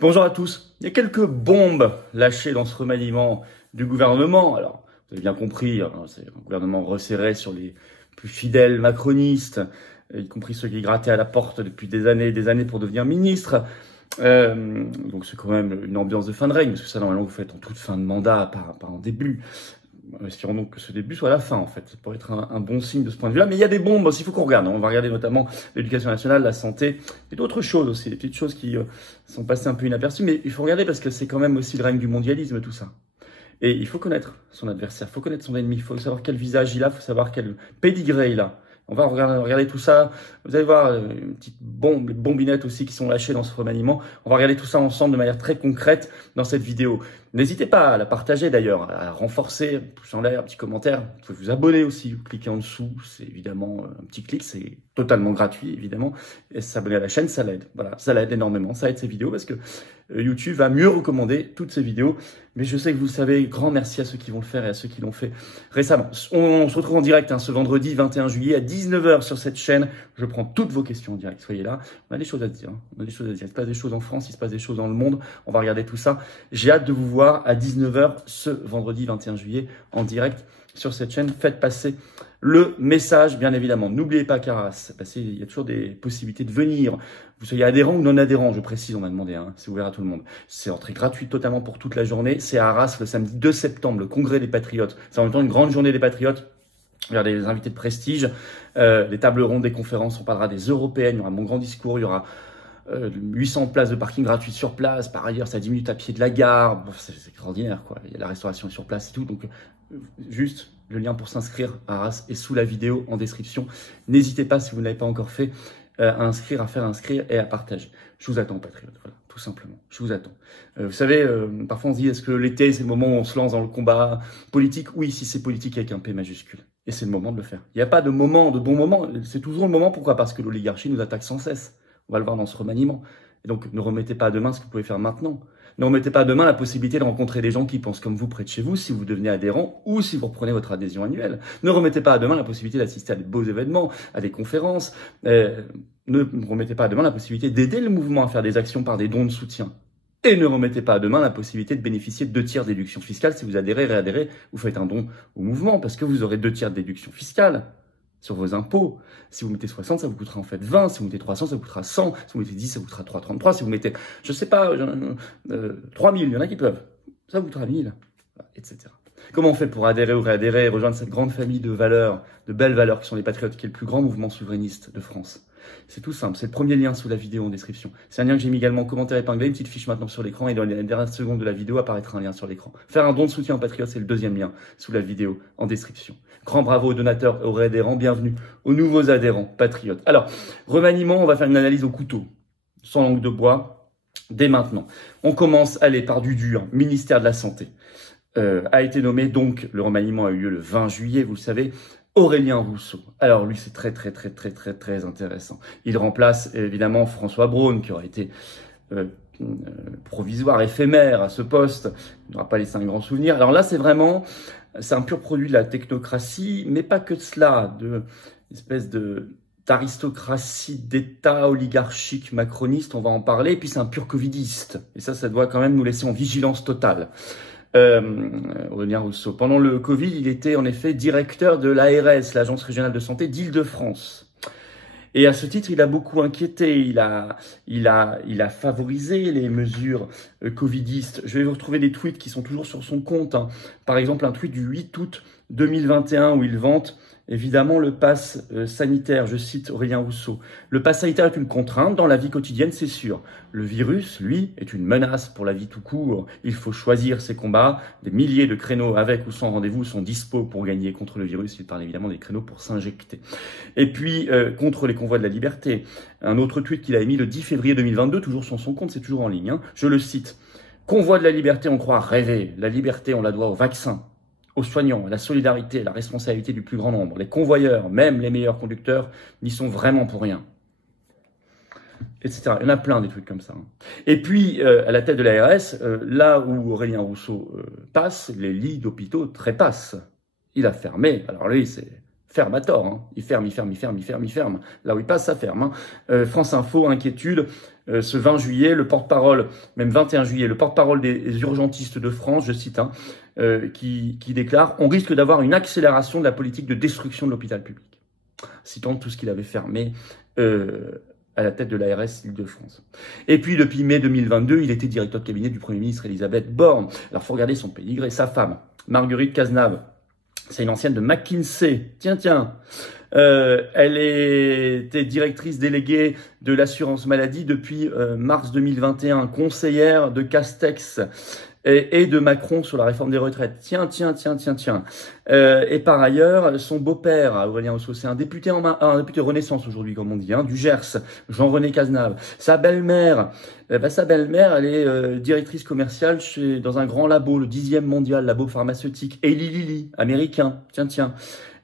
Bonjour à tous. Il y a quelques bombes lâchées dans ce remaniement du gouvernement. Alors, vous avez bien compris, hein, c'est un gouvernement resserré sur les plus fidèles macronistes, y compris ceux qui grattaient à la porte depuis des années pour devenir ministre. Donc c'est quand même une ambiance de fin de règne, parce que ça, normalement, vous faites en toute fin de mandat, pas en début. Espérons donc que ce début soit la fin, en fait. Ça pourrait être un bon signe de ce point de vue-là. Mais il y a des bombes aussi, il faut qu'on regarde. On va regarder notamment l'éducation nationale, la santé, et d'autres choses aussi, des petites choses qui sont passées un peu inaperçues. Mais il faut regarder parce que c'est quand même aussi le règne du mondialisme, tout ça. Et il faut connaître son adversaire, il faut connaître son ennemi, il faut savoir quel visage il a, il faut savoir quel pédigré il a. On va regarder tout ça. Vous allez voir une petite bombe, les bombinettes aussi qui sont lâchées dans ce remaniement. On va regarder tout ça ensemble de manière très concrète dans cette vidéo. N'hésitez pas à la partager d'ailleurs, à renforcer, pouce en l'air, un petit commentaire. Vous pouvez vous abonner aussi, vous cliquez en dessous. C'est évidemment un petit clic, c'est totalement gratuit évidemment. Et s'abonner à la chaîne, ça l'aide. Voilà, ça l'aide énormément, ça aide ces vidéos parce que YouTube va mieux recommander toutes ces vidéos. Mais je sais que vous le savez, grand merci à ceux qui vont le faire et à ceux qui l'ont fait récemment. On se retrouve en direct ce vendredi 21 juillet à 19 h sur cette chaîne. Je prends toutes vos questions en direct, soyez là. On a des choses à se dire, on a des choses à dire. Il se passe des choses en France, il se passe des choses dans le monde. On va regarder tout ça. J'ai hâte de vous voir à 19 h ce vendredi 21 juillet en direct sur cette chaîne. Faites passer le message, bien évidemment. N'oubliez pas qu'Arras, il y a toujours des possibilités de venir. Vous soyez adhérent ou non adhérent, je précise, on m'a demandé, c'est ouvert à tout le monde. C'est entrée gratuite totalement pour toute la journée. C'est à Arras le samedi 2 septembre, le congrès des Patriotes. C'est en même temps une grande journée des Patriotes. Il y aura des invités de prestige, des tables rondes, des conférences, on parlera des européennes, il y aura mon grand discours, il y aura 800 places de parking gratuites sur place. Par ailleurs, c'est à 10 minutes à pied de la gare. C'est extraordinaire, quoi. Il y a la restauration sur place et tout. Donc, juste, le lien pour s'inscrire à Arras est sous la vidéo en description. N'hésitez pas, si vous ne l'avez pas encore fait, à faire inscrire et à partager. Je vous attends, patriotes. Voilà, tout simplement. Je vous attends. Vous savez, parfois on se dit, est-ce que l'été, c'est le moment où on se lance dans le combat politique? Oui, si c'est politique avec un P majuscule. Et c'est le moment de le faire. Il n'y a pas de moment, de bon moment. C'est toujours le moment. Pourquoi? Parce que l'oligarchie nous attaque sans cesse. On va le voir dans ce remaniement. Et donc, ne remettez pas à demain ce que vous pouvez faire maintenant. Ne remettez pas à demain la possibilité de rencontrer des gens qui pensent comme vous près de chez vous, si vous devenez adhérent ou si vous reprenez votre adhésion annuelle. Ne remettez pas à demain la possibilité d'assister à des beaux événements, à des conférences. Ne remettez pas à demain la possibilité d'aider le mouvement à faire des actions par des dons de soutien. Et ne remettez pas à demain la possibilité de bénéficier de 2 tiers de déduction fiscale. Si vous adhérez, réadhérez, vous faites un don au mouvement parce que vous aurez 2 tiers de déduction fiscale sur vos impôts. Si vous mettez 60, ça vous coûtera en fait 20. Si vous mettez 300, ça vous coûtera 100. Si vous mettez 10, ça vous coûtera 3,33. Si vous mettez, je sais pas, 3000, il y en a qui peuvent. Ça vous coûtera 1000, etc. Comment on fait pour adhérer ou réadhérer et rejoindre cette grande famille de valeurs, de belles valeurs qui sont les Patriotes, qui est le plus grand mouvement souverainiste de France? C'est tout simple, c'est le premier lien sous la vidéo en description. C'est un lien que j'ai mis également en commentaire épinglé, une petite fiche maintenant sur l'écran et dans les dernières secondes de la vidéo apparaîtra un lien sur l'écran. Faire un don de soutien aux Patriotes, c'est le deuxième lien sous la vidéo en description. Grand bravo aux donateurs et aux réadhérents, bienvenue aux nouveaux adhérents Patriotes. Alors, remaniement, on va faire une analyse au couteau, sans langue de bois, dès maintenant. On commence, allez, par du dur, ministère de la Santé. A été nommé, donc le remaniement a eu lieu le 20 juillet, vous le savez, Aurélien Rousseau. Alors lui, c'est très intéressant. Il remplace évidemment François Braun, qui aura été provisoire, éphémère à ce poste. Il n'aura pas laissé un grand souvenir. Alors là, c'est un pur produit de la technocratie, mais pas que de cela, de espèce d'aristocratie d'État oligarchique macroniste, on va en parler, et puis c'est un pur covidiste. Et ça doit quand même nous laisser en vigilance totale. Aurélien Rousseau. Pendant le Covid, il était en effet directeur de l'ARS, l'Agence régionale de santé d'Île-de-France. Et à ce titre, il a beaucoup inquiété, il a favorisé les mesures covidistes. Je vais vous retrouver des tweets qui sont toujours sur son compte. Par exemple, un tweet du 8 août 2021 où il vante évidemment le pass sanitaire. Je cite Aurélien Rousseau. Le pass sanitaire est une contrainte dans la vie quotidienne, c'est sûr. Le virus, lui, est une menace pour la vie tout court. Il faut choisir ses combats. Des milliers de créneaux avec ou sans rendez-vous sont dispo pour gagner contre le virus. Il parle évidemment des créneaux pour s'injecter. Et puis, contre les convois de la liberté. Un autre tweet qu'il a émis le 10 février 2022, toujours sur son compte, c'est toujours en ligne. Je le cite. Convoi de la liberté, on croit rêver. La liberté, on la doit au vaccin, aux soignants, à la solidarité, à la responsabilité du plus grand nombre. Les convoyeurs, même les meilleurs conducteurs, n'y sont vraiment pour rien. Etc. Il y en a plein des trucs comme ça. Et puis, à la tête de l'ARS, là où Aurélien Rousseau passe, les lits d'hôpitaux trépassent. Il a fermé. Alors lui, c'est ferme à tort, hein. Il ferme. Là où il passe, ça ferme, hein. France Info, inquiétude. Ce 20 juillet, le porte-parole, même 21 juillet, le porte-parole des urgentistes de France, je cite, hein, qui déclare « On risque d'avoir une accélération de la politique de destruction de l'hôpital public », citant tout ce qu'il avait fermé à la tête de l'ARS Île-de-France. Et puis, depuis mai 2022, il était directeur de cabinet du Premier ministre Elisabeth Borne. Alors, faut regarder son pédigré. Sa femme, Marguerite Cazenave, c'est une ancienne de McKinsey. Tiens. Elle était directrice déléguée de l'assurance maladie depuis mars 2021, conseillère de Castex et de Macron sur la réforme des retraites. Tiens. Et par ailleurs, son beau-père, Aurélien Rousseau, c'est un député Renaissance aujourd'hui, comme on dit, hein, du Gers, Jean-René Cazenave. Sa belle-mère, elle est directrice commerciale dans un grand labo, le 10e mondial, labo pharmaceutique, Eli Lilly, américain. Tiens.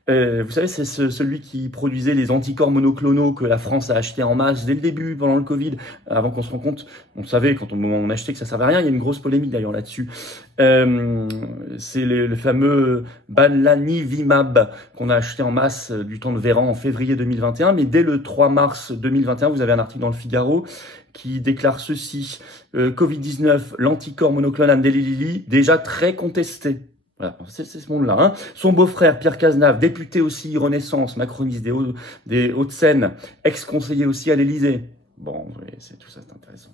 Vous savez, c'est celui qui produisait les anticorps monoclonaux que la France a acheté en masse dès le début, pendant le Covid, avant qu'on se rende compte. On savait, quand on achetait, que ça servait à rien. Il y a une grosse polémique d'ailleurs là-dessus. C'est le fameux Bamlanivimab qu'on a acheté en masse du temps de Véran en février 2021. Mais dès le 3 mars 2021, vous avez un article dans le Figaro qui déclare ceci. Covid-19, l'anticorps monoclonal d'Eli Lilly, déjà très contesté. Voilà, c'est ce monde-là. Hein. Son beau-frère, Pierre Cazenave, député aussi, Renaissance, macroniste des Hauts-de-Seine, ex-conseiller aussi à l'Élysée. Bon, oui, c'est tout ça, c'est intéressant.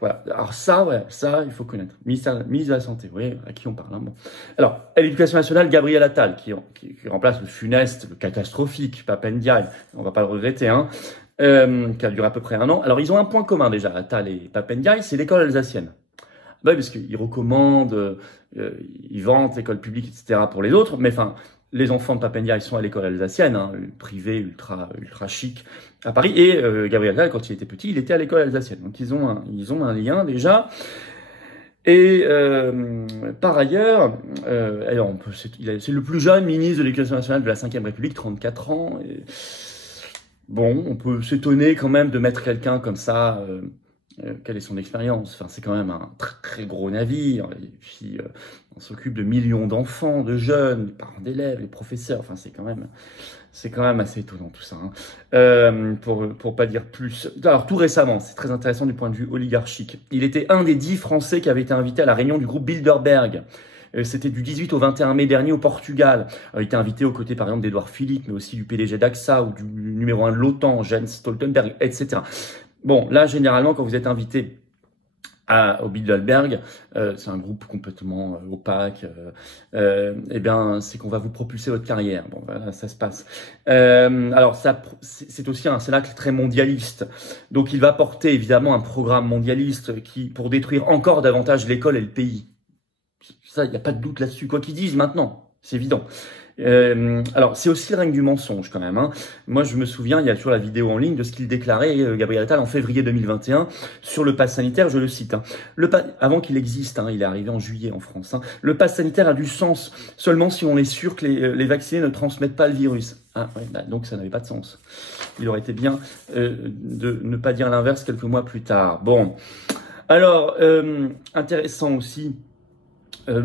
Voilà, alors ça, il faut connaître. Ministre de la Santé, vous voyez, à qui on parle. Hein, bon. Alors, à l'Éducation nationale, Gabriel Attal, qui remplace le funeste, le catastrophique, Pape Ndiaye, on va pas le regretter, hein, qui a duré à peu près 1 an. Alors, ils ont un point commun déjà, Attal et Pape Ndiaye, c'est l'école alsacienne. Ben, parce qu'ils recommandent, ils vantent l'école publique, etc. pour les autres, mais enfin, les enfants de Pape Ndiaye sont à l'école alsacienne, hein, privée, ultra chic à Paris, et Gabriel Attal, quand il était petit, il était à l'école alsacienne. Donc ils ont un lien déjà. Et par ailleurs, c'est le plus jeune ministre de l'Éducation nationale de la 5e République, 34 ans. Et, bon, on peut s'étonner quand même de mettre quelqu'un comme ça. Quelle est son expérience? Enfin, c'est quand même un très, très gros navire. Et puis, on s'occupe de millions d'enfants, de jeunes, les parents d'élèves, les professeurs. Enfin, c'est quand même assez étonnant tout ça. Hein. Pour pas dire plus. Alors, tout récemment, c'est très intéressant du point de vue oligarchique. Il était un des 10 Français qui avaient été invités à la réunion du groupe Bilderberg. C'était du 18 au 21 mai dernier au Portugal. Il était invité aux côtés, par exemple, d'Édouard Philippe, mais aussi du PDG d'AXA ou du numéro 1 de l'OTAN, Jens Stoltenberg, etc. Bon, là, généralement, quand vous êtes invité au Bilderberg, c'est un groupe complètement opaque, eh bien, c'est qu'on va vous propulser votre carrière. Bon, voilà, ça se passe. Alors, c'est aussi un cénacle très mondialiste. Donc, il va porter, évidemment, un programme mondialiste pour détruire encore davantage l'école et le pays. Ça, il n'y a pas de doute là-dessus. Quoi qu'ils disent maintenant, c'est évident. Alors, c'est aussi le règne du mensonge quand même. Hein. Moi, je me souviens, il y a toujours la vidéo en ligne de ce qu'il déclarait, Gabriel Attal, en février 2021, sur le pass sanitaire, je le cite. Hein. Avant qu'il existe, hein, il est arrivé en juillet en France, hein, le pass sanitaire a du sens seulement si on est sûr que les vaccinés ne transmettent pas le virus. Ah, ouais, bah, donc ça n'avait pas de sens. Il aurait été bien de ne pas dire l'inverse quelques mois plus tard. Bon, alors, intéressant aussi,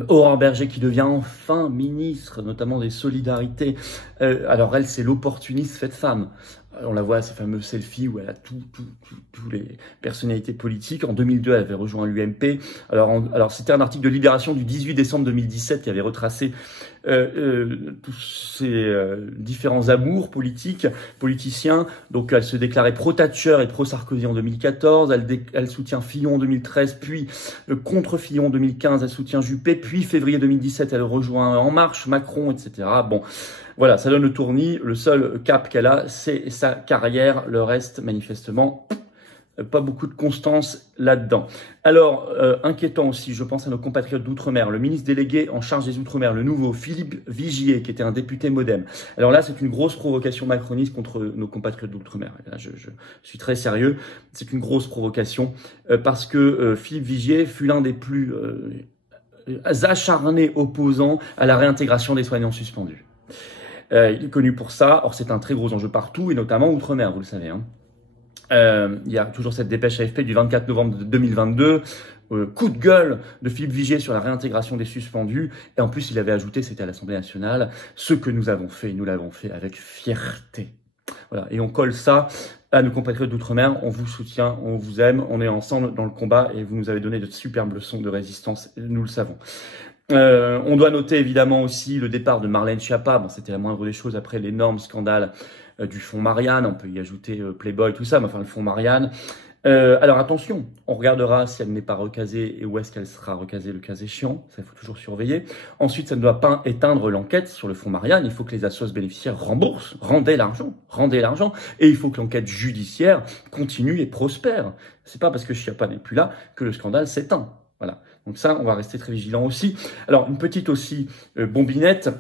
Aurore Berger qui devient enfin ministre, notamment des Solidarités. Alors elle, c'est l'opportuniste faite femme. On la voit à ces fameux selfies où elle a tous les personnalités politiques. En 2002, elle avait rejoint l'UMP. Alors c'était un article de Libération du 18 décembre 2017 qui avait retracé tous ces différents amours politiciens. Donc elle se déclarait pro-Thatcher et pro-Sarkozy en 2014. Elle soutient Fillon en 2013, puis contre Fillon en 2015, elle soutient Juppé. Puis février 2017, elle rejoint En Marche, Macron, etc. Bon. Voilà, ça donne le tournis. Le seul cap qu'elle a, c'est sa carrière. Le reste, manifestement, pas beaucoup de constance là-dedans. Alors, inquiétant aussi, je pense à nos compatriotes d'outre-mer. Le ministre délégué en charge des outre-mer, le nouveau Philippe Vigier, qui était un député MoDem. Alors là, c'est une grosse provocation macroniste contre nos compatriotes d'outre-mer. Là, je suis très sérieux. C'est une grosse provocation parce que Philippe Vigier fut l'un des plus acharnés opposants à la réintégration des soignants suspendus. Il est connu pour ça. Or, c'est un très gros enjeu partout, et notamment outre-mer, vous le savez. Hein. Il y a toujours cette dépêche AFP du 24 novembre 2022 coup de gueule de Philippe Vigier sur la réintégration des suspendus. Et en plus, il avait ajouté, c'était à l'Assemblée nationale, ce que nous avons fait, nous l'avons fait avec fierté. Voilà, et on colle ça à nos compatriotes d'outre-mer. On vous soutient, on vous aime, on est ensemble dans le combat et vous nous avez donné de superbes leçons de résistance, nous le savons. On doit noter évidemment aussi le départ de Marlène Schiappa. Bon, c'était la moindre des choses après l'énorme scandale du fonds Marianne. On peut y ajouter Playboy, tout ça, mais enfin le fonds Marianne. Alors attention, on regardera si elle n'est pas recasée et où est-ce qu'elle sera recasée le cas échéant. Ça, il faut toujours surveiller. Ensuite, ça ne doit pas éteindre l'enquête sur le fonds Marianne. Il faut que les assos bénéficiaires remboursent, rendez l'argent. Et il faut que l'enquête judiciaire continue et prospère. C'est pas parce que Schiappa n'est plus là que le scandale s'éteint. Voilà. Donc ça, on va rester très vigilant aussi. Alors, une petite aussi bombinette.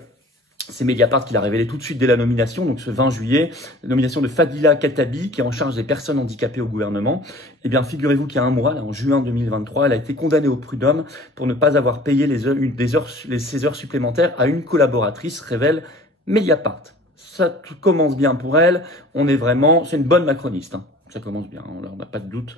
C'est Mediapart qui l'a révélé tout de suite dès la nomination, donc ce 20 juillet, la nomination de Fadila Khattabi, qui est en charge des personnes handicapées au gouvernement. Eh bien, figurez-vous qu'il y a un mois, là, en juin 2023, elle a été condamnée au prud'homme pour ne pas avoir payé ses heures supplémentaires à une collaboratrice, révèle Mediapart. Ça tout commence bien pour elle, c'est une bonne macroniste, hein. Ça commence bien, on n'a pas de doute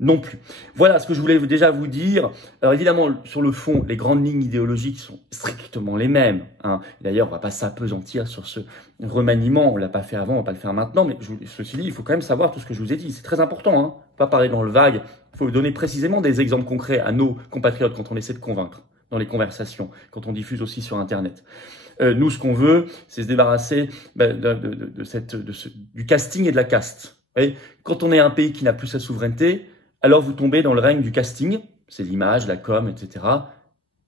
non plus. Voilà ce que je voulais déjà vous dire. Alors évidemment, sur le fond, les grandes lignes idéologiques sont strictement les mêmes, hein. D'ailleurs, on ne va pas s'apesantir sur ce remaniement. On ne l'a pas fait avant, on ne va pas le faire maintenant. Mais ceci dit, il faut quand même savoir tout ce que je vous ai dit. C'est très important, hein. Pas parler dans le vague. Il faut donner précisément des exemples concrets à nos compatriotes quand on essaie de convaincre dans les conversations, quand on diffuse aussi sur Internet. Nous, ce qu'on veut, c'est se débarrasser du casting et de la caste. Quand on est un pays qui n'a plus sa souveraineté, alors vous tombez dans le règne du casting, c'est l'image, la com, etc.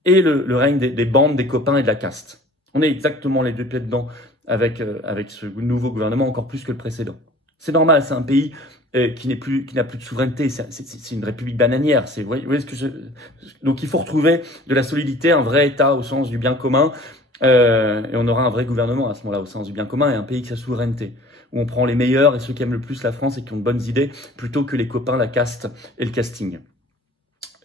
Et le règne des bandes, des copains et de la caste. On est exactement les deux pieds dedans avec ce nouveau gouvernement, encore plus que le précédent. C'est normal, c'est un pays qui n'a plus de souveraineté, c'est une république bananière. Vous voyez donc il faut retrouver de la solidité, un vrai État au sens du bien commun, et on aura un vrai gouvernement à ce moment-là au sens du bien commun et un pays qui a souveraineté, où on prend les meilleurs et ceux qui aiment le plus la France et qui ont de bonnes idées, plutôt que les copains, la caste et le casting.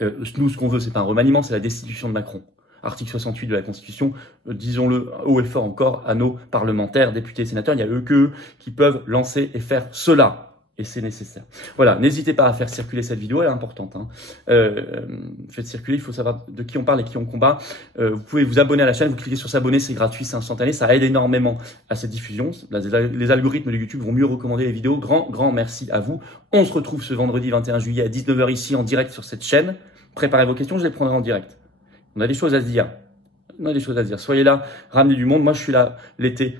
Nous, ce qu'on veut, c'est pas un remaniement, c'est la destitution de Macron. Article 68 de la Constitution, disons-le haut et fort encore à nos parlementaires, députés, sénateurs, il y a eux qui peuvent lancer et faire cela. Et c'est nécessaire. Voilà, n'hésitez pas à faire circuler cette vidéo, elle est importante, hein. Faites circuler, il faut savoir de qui on parle et qui on combat. Vous pouvez vous abonner à la chaîne, vous cliquez sur s'abonner, c'est gratuit, c'est instantané, ça aide énormément à cette diffusion. Les algorithmes de YouTube vont mieux recommander les vidéos. Grand merci à vous. On se retrouve ce vendredi 21 juillet à 19 h ici en direct sur cette chaîne. Préparez vos questions, je les prendrai en direct. On a des choses à se dire. Soyez là, ramenez du monde. Moi, je suis là l'été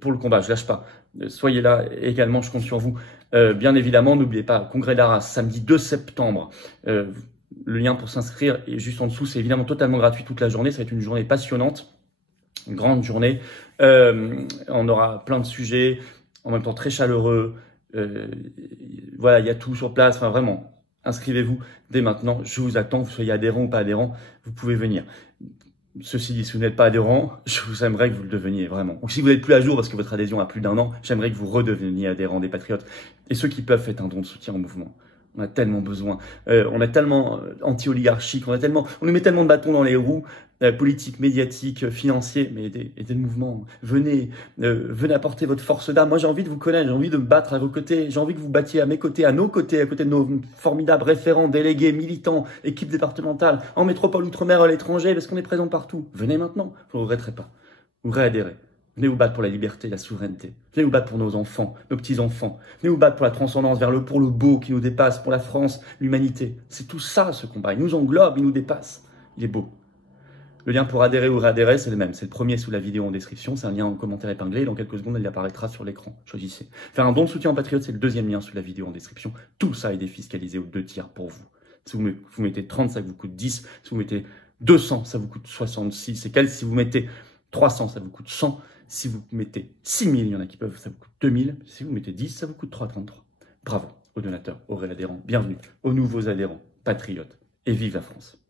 pour le combat, je lâche pas. Soyez là également, je compte sur vous. Bien évidemment, n'oubliez pas, Congrès d'Arras, samedi 2 septembre. Le lien pour s'inscrire est juste en dessous. C'est évidemment totalement gratuit toute la journée. Ça va être une journée passionnante, une grande journée. On aura plein de sujets, en même temps très chaleureux. Voilà, il y a tout sur place. Enfin, vraiment, inscrivez-vous dès maintenant. Je vous attends, vous soyez adhérent ou pas adhérent, vous pouvez venir. Ceci dit, si vous n'êtes pas adhérent, je vous aimerais que vous le deveniez vraiment. Ou si vous n'êtes plus à jour parce que votre adhésion a plus d'1 an, j'aimerais que vous redeveniez adhérent des Patriotes. Et ceux qui peuvent, faites un don de soutien au mouvement. On a tellement besoin. On a tellement anti-oligarchique, on nous met tellement de bâtons dans les roues, politiques, médiatiques, financiers. Mais aidez le mouvement. Venez apporter votre force d'âme. Moi, j'ai envie de vous connaître, j'ai envie de me battre à vos côtés. J'ai envie que vous battiez à mes côtés, à nos côtés, à côté de nos formidables référents, délégués, militants, équipes départementales, en métropole, outre-mer, à l'étranger, parce qu'on est présent partout. Venez maintenant, vous ne regretterez pas. Vous réadhérez. Venez vous battre pour la liberté et la souveraineté. Venez vous battre pour nos enfants, nos petits-enfants. Venez vous battre pour la transcendance pour le beau qui nous dépasse, pour la France, l'humanité. C'est tout ça, ce combat. Il nous englobe, il nous dépasse. Il est beau. Le lien pour adhérer ou réadhérer, c'est le même. C'est le premier sous la vidéo en description. C'est un lien en commentaire épinglé. Dans quelques secondes, il apparaîtra sur l'écran. Choisissez. Faire un don de soutien en patriote, c'est le deuxième lien sous la vidéo en description. Tout ça est défiscalisé aux 2 tiers pour vous. Si vous mettez 30, ça vous coûte 10. Si vous mettez 200, ça vous coûte 66. Si vous mettez 300, ça vous coûte 100. Si vous mettez 6 000, il y en a qui peuvent, ça vous coûte 2 000. Si vous mettez 10, ça vous coûte 3,33. Bravo aux donateurs, aux réadhérents. Bienvenue aux nouveaux adhérents, patriotes. Et vive la France!